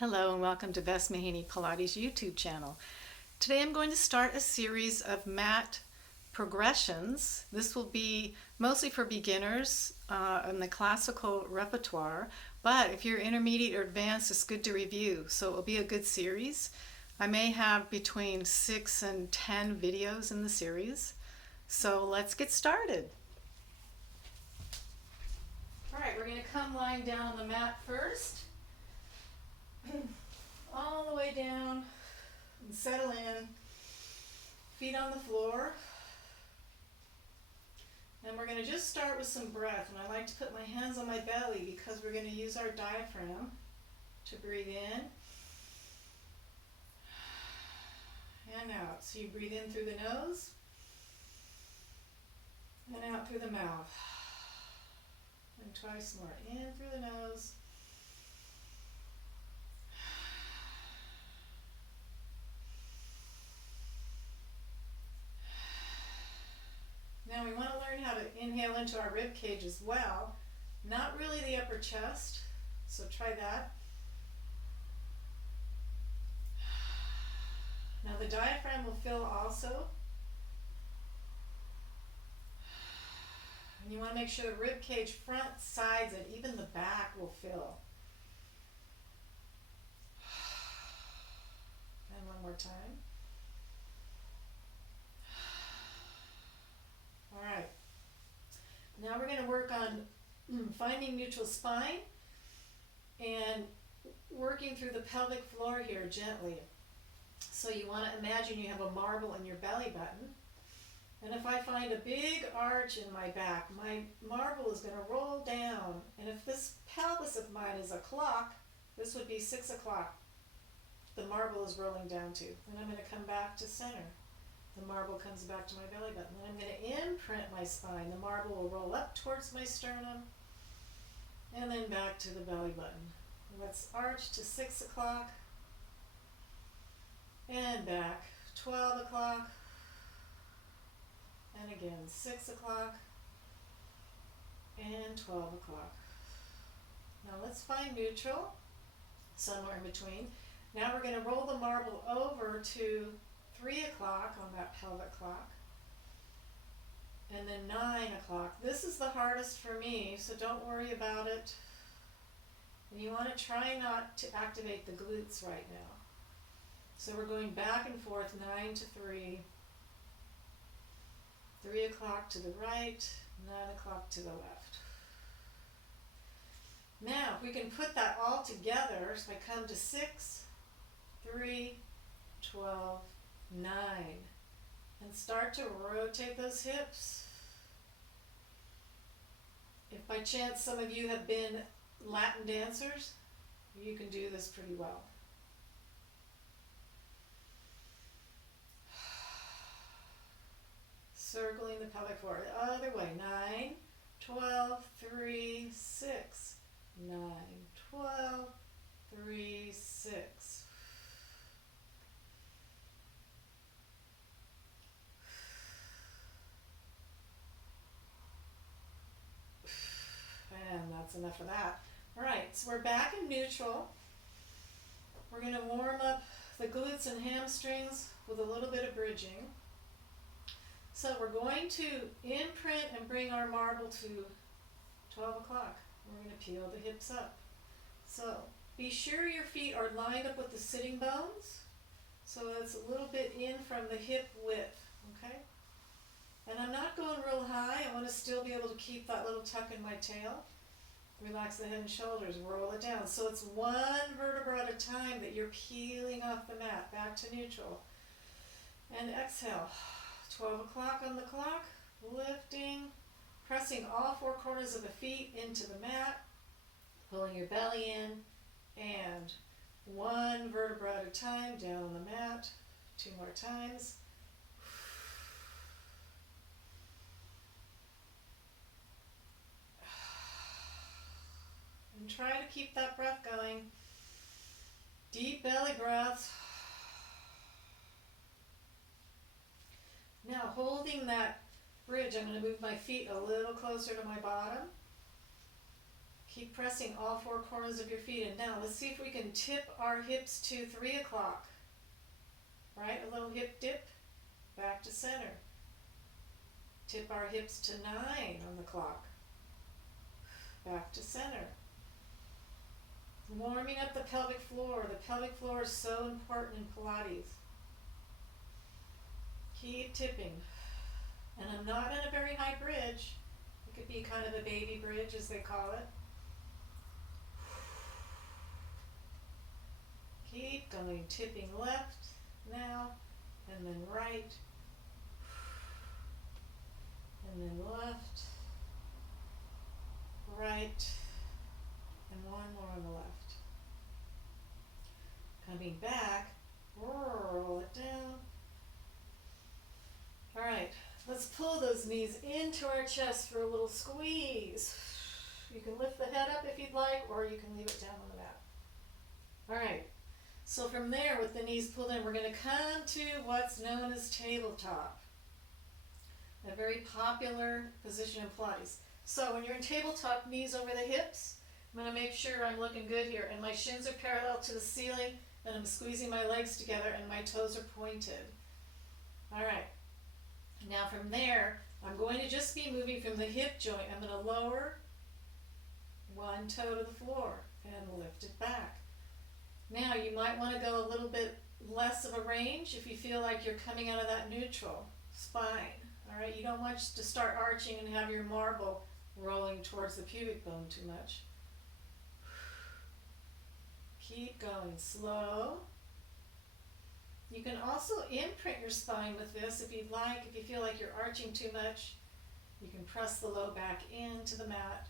Hello and welcome to Bess Mahaney Pilates YouTube channel. Today I'm going to start a series of mat progressions. This will be mostly for beginners in the classical repertoire, but if you're intermediate or advanced, it's good to review. So it will be a good series. I may have between 6 and 10 videos in the series. So let's get started. All right, we're going to come lying down on the mat first. All the way down and settle in, feet on the floor. And we're going to just start with some breath. And I like to put my hands on my belly because we're going to use our diaphragm to breathe in and out. So you breathe in through the nose and out through the mouth. And twice more. In through the nose. Now we want to learn how to inhale into our rib cage as well, not really the upper chest, so try that. Now the diaphragm will fill also, and you want to make sure the rib cage front, sides, and even the back will fill. And one more time. All right, now we're going to work on finding neutral spine and working through the pelvic floor here gently. So you want to imagine you have a marble in your belly button, and if I find a big arch in my back, my marble is going to roll down, and if this pelvis of mine is a clock, this would be 6 o'clock the marble is rolling down to. Then I'm going to come back to center. The marble comes back to my belly button. Then I'm going to imprint my spine. The marble will roll up towards my sternum and then back to the belly button. Let's arch to 6 o'clock and back. 12 o'clock and again 6 o'clock and 12 o'clock. Now let's find neutral somewhere in between. Now we're going to roll the marble over to 3 o'clock on that pelvic clock, and then 9 o'clock. This is the hardest for me, so don't worry about it. And you want to try not to activate the glutes right now. So we're going back and forth, 9 to 3, 3 o'clock to the right, 9 o'clock to the left. Now, if we can put that all together, so I come to 6, 3, 12, 9, and start to rotate those hips. If by chance some of you have been Latin dancers, you can do this pretty well. Circling the pelvic floor the other way. 9, 12, 3, 6. 9, 12, 3, 6. And that's enough of that. All right, so we're back in neutral. We're going to warm up the glutes and hamstrings with a little bit of bridging. So we're going to imprint and bring our marble to 12 o'clock. We're going to peel the hips up. So be sure your feet are lined up with the sitting bones, so it's a little bit in from the hip width, okay? And I'm not going real high. I want to still be able to keep that little tuck in my tail. Relax the head and shoulders, roll it down. So it's one vertebra at a time that you're peeling off the mat, back to neutral. And exhale. 12 o'clock on the clock, lifting, pressing all 4 corners of the feet into the mat, pulling your belly in, and one vertebra at a time down on the mat. 2 more times. And try to keep that breath going. Deep belly breaths. Now holding that bridge, I'm going to move my feet a little closer to my bottom. Keep pressing all four corners of your feet. And now let's see if we can tip our hips to 3 o'clock. Right? A little hip dip. Back to center. Tip our hips to 9 on the clock. Back to center. Warming up the pelvic floor. The pelvic floor is so important in Pilates. Keep tipping. And I'm not in a very high bridge. It could be kind of a baby bridge, as they call it. Keep going, tipping left now, and then right, and then left, right, and one more on the left. Coming back, roll it down. All right, let's pull those knees into our chest for a little squeeze. You can lift the head up if you'd like, or you can leave it down on the mat. All right, so from there, with the knees pulled in, we're going to come to what's known as tabletop. A very popular position in Pilates. So when you're in tabletop, knees over the hips, I'm going to make sure I'm looking good here, and my shins are parallel to the ceiling, and I'm squeezing my legs together, and my toes are pointed. All right. Now from there, I'm going to just be moving from the hip joint. I'm going to lower one toe to the floor and lift it back. Now you might want to go a little bit less of a range if you feel like you're coming out of that neutral spine. All right, you don't want to start arching and have your marble rolling towards the pubic bone too much. Keep going slow. You can also imprint your spine with this if you'd like. If you feel like you're arching too much, you can press the low back into the mat.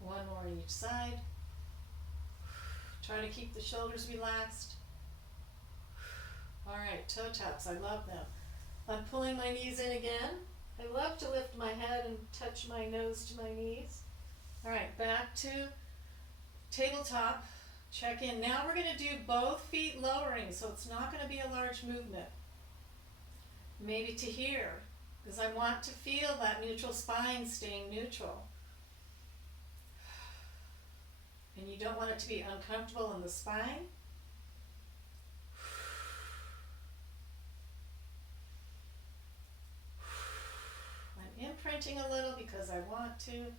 One more on each side. Try to keep the shoulders relaxed. All right, toe taps, I love them. I'm pulling my knees in again. I love to lift my head and touch my nose to my knees. All right, back to tabletop. Check in. Now we're going to do both feet lowering, so it's not going to be a large movement. Maybe to here, because I want to feel that neutral spine staying neutral. And you don't want it to be uncomfortable in the spine. I'm imprinting a little because I want to.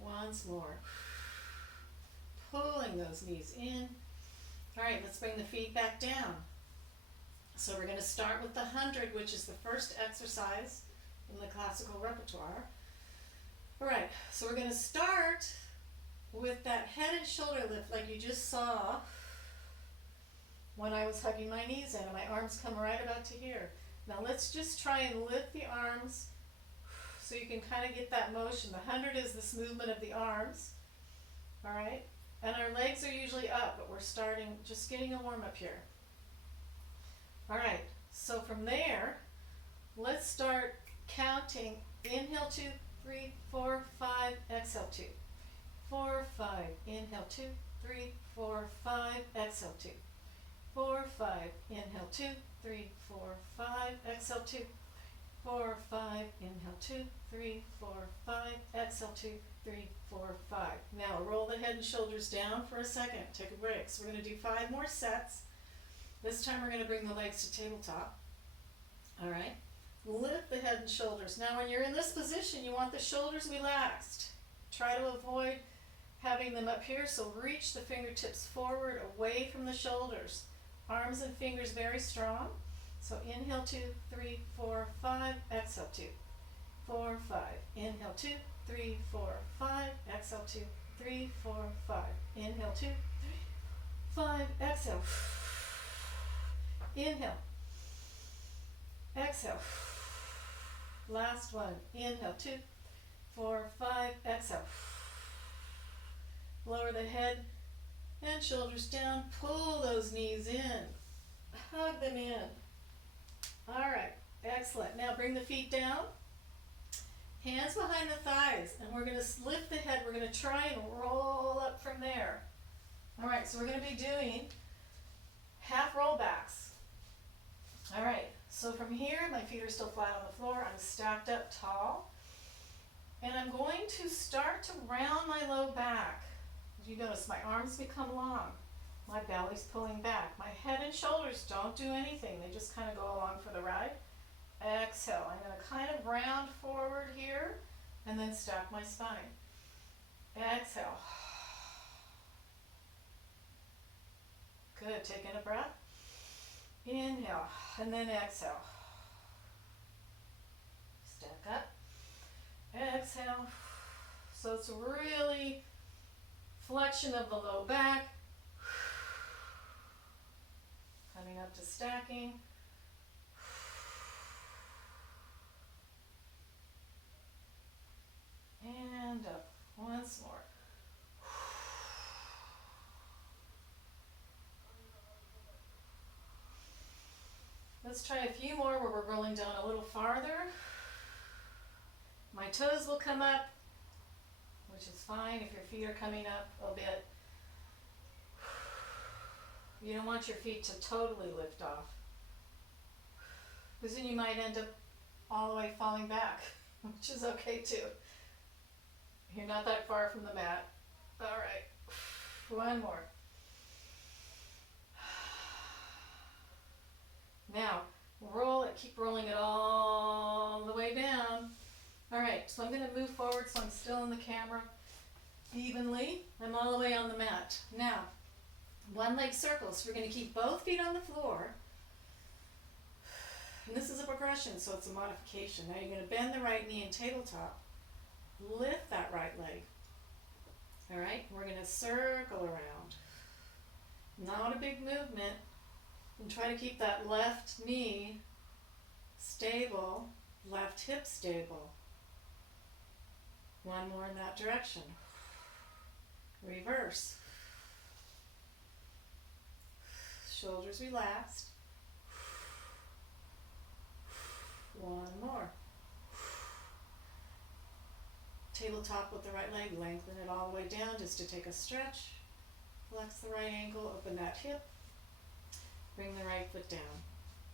Once more. Pulling those knees in. All right, let's bring the feet back down. So we're going to start with the 100, which is the first exercise in the classical repertoire. All right, so we're going to start with that head and shoulder lift like you just saw when I was hugging my knees in, and my arms come right about to here. Now let's just try and lift the arms so you can kind of get that motion. The 100 is this movement of the arms, all right? And our legs are usually up, but we're starting, just getting a warm up here. All right, so from there, let's start counting. Inhale 2, 3, 4, 5, exhale 2. 4, 5, inhale 2, 3, 4, 5, exhale 2. 4, 5, inhale 2, 3, 4, 5, exhale 2. 4, 5, inhale 2, 3, 4, 5, exhale 2, 3, 4, 5. Now roll the head and shoulders down for a second. Take a break. So we're going to do 5 more sets. This time we're going to bring the legs to tabletop. All right. Lift the head and shoulders. Now when you're in this position, you want the shoulders relaxed. Try to avoid having them up here, so reach the fingertips forward, away from the shoulders. Arms and fingers very strong. So inhale 2, 3, 4, 5, exhale 2. 4, 5. Inhale 2, 3, 4, 5, exhale 2, 3, 4, 5. Inhale 2, 3, 5, exhale. Inhale. Exhale. Last one. Inhale 2, 4, 5, exhale. Lower the head and shoulders down. Pull those knees in. Hug them in. All right, excellent. Now bring the feet down. Hands behind the thighs, and we're going to lift the head. We're going to try and roll up from there. All right, so we're going to be doing half rollbacks. All right, so from here, my feet are still flat on the floor. I'm stacked up tall. And I'm going to start to round my low back. As you notice, my arms become long. My belly's pulling back. My head and shoulders don't do anything. They just kind of go along for the ride. Exhale. I'm going to kind of round forward here and then stack my spine. Exhale. Good. Take in a breath. Inhale and then exhale. Stack up. Exhale. So it's really flexion of the low back. Coming up to stacking. And up. Once more. Let's try a few more where we're rolling down a little farther. My toes will come up, which is fine if your feet are coming up a bit. You don't want your feet to totally lift off, because then you might end up all the way falling back, which is okay too. You're not that far from the mat. All right, one more. Now, roll it, keep rolling it all the way down. All right, so I'm going to move forward so I'm still in the camera evenly. I'm all the way on the mat. Now, one leg circles. We're going to keep both feet on the floor. And this is a progression, so it's a modification. Now you're going to bend the right knee in tabletop. Lift that right leg. All right, we're going to circle around. Not a big movement. And try to keep that left knee stable, left hip stable. One more in that direction. Reverse. Shoulders relaxed. One more. Tabletop with the right leg, lengthen it all the way down just to take a stretch. Flex the right ankle, open that hip. Bring the right foot down.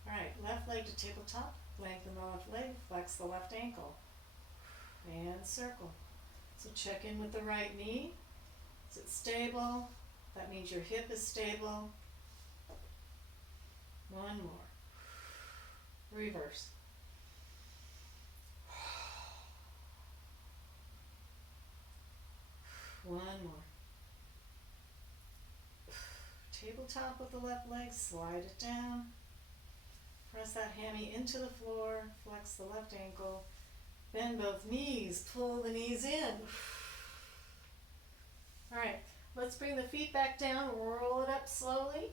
All right, left leg to tabletop, lengthen the left leg, flex the left ankle, and circle. So check in with the right knee. Is it stable? That means your hip is stable. One more. Reverse. One more. Tabletop with the left leg, slide it down. Press that hammy into the floor, flex the left ankle, bend both knees, pull the knees in. All right, let's bring the feet back down, roll it up slowly.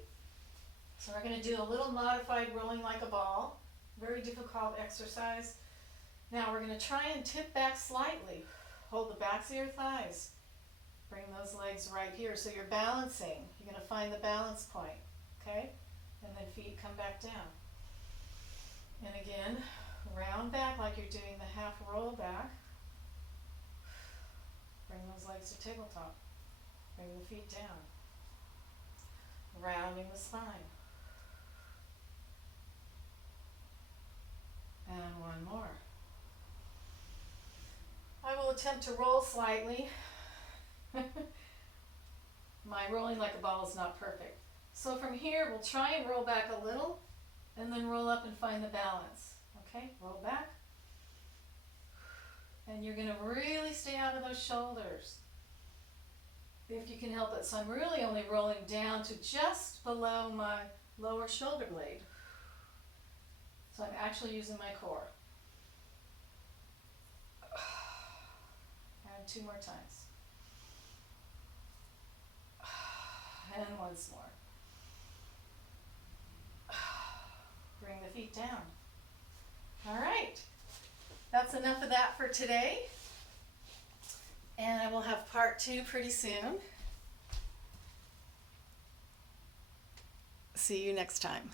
So we're going to do a little modified rolling like a ball. Very difficult exercise. Now we're going to try and tip back slightly. Hold the backs of your thighs. Bring those legs right here. So you're balancing. You're going to find the balance point. Okay? And then feet come back down. And again, round back like you're doing the half roll back. Bring those legs to tabletop. Bring the feet down. Rounding the spine. And one more. I will attempt to roll slightly. My rolling like a ball is not perfect. So from here, we'll try and roll back a little, and then roll up and find the balance. Okay, roll back. And you're going to really stay out of those shoulders, if you can help it. So I'm really only rolling down to just below my lower shoulder blade. So I'm actually using my core. And two more times. And once more. Bring the feet down. All right. That's enough of that for today. And I will have part 2 pretty soon. See you next time.